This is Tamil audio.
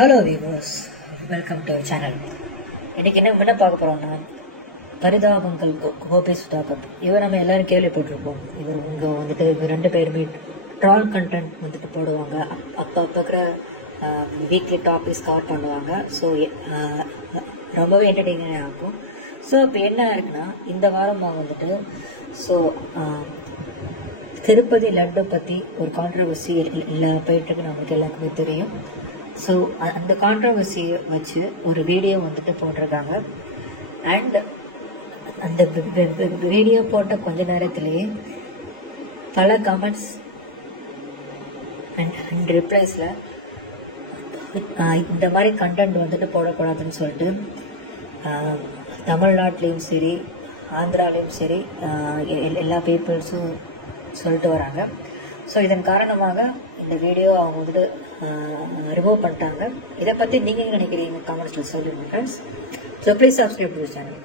Hello viewers, welcome to channel. இன்னைக்கு என்ன பார்க்க போறோம்னா, பரிதாபங்கள் கோபி சுதாகர். இவர் நம்ம எல்லாரும் கேள்விப்பட்டிருப்போம். இவர் இவர் ரெண்டு பேருமே ட்ரால் கண்டென்ட் போடுவாங்க. அப்போ வீக்லி டாபிக் ஸ்டார்ட் பண்ணுவாங்க. ஸோ ரொம்பவே என்டர்டெய்னிங்காக இருக்கும். ஸோ இப்போ என்ன இருக்குன்னா, இந்த வாரம் ஸோ திருப்பதி லட்டு பற்றி ஒரு கான்ட்ரவர்சி போயிட்டு இருக்கு, நம்மளுக்கு எல்லாருக்குமே தெரியும். ஸோ அந்த கான்ட்ரவர்சியை வச்சு ஒரு வீடியோ போட்டிருக்காங்க. அண்ட் அந்த வீடியோ போட்ட கொஞ்ச நேரத்திலேயே பல கமெண்ட்ஸ் அண்ட் ரிப்ளைஸில் இந்த மாதிரி கண்டென்ட் போடக்கூடாதுன்னு சொல்லிட்டு தமிழ்நாட்டிலையும் சரி, ஆந்திராலையும் சரி, எல்லா பீப்புள்ஸும் சொல்லிட்டு வராங்க. ஸோ இதன் காரணமாக இந்த வீடியோ அவங்க ரிமூவ் பண்ணிட்டாங்க. இதை பற்றி நீங்கள் என்ன நினைக்கிறீங்க? கமெண்ட்ஸில் சொல்லுங்கள் friends. So please subscribe to the channel.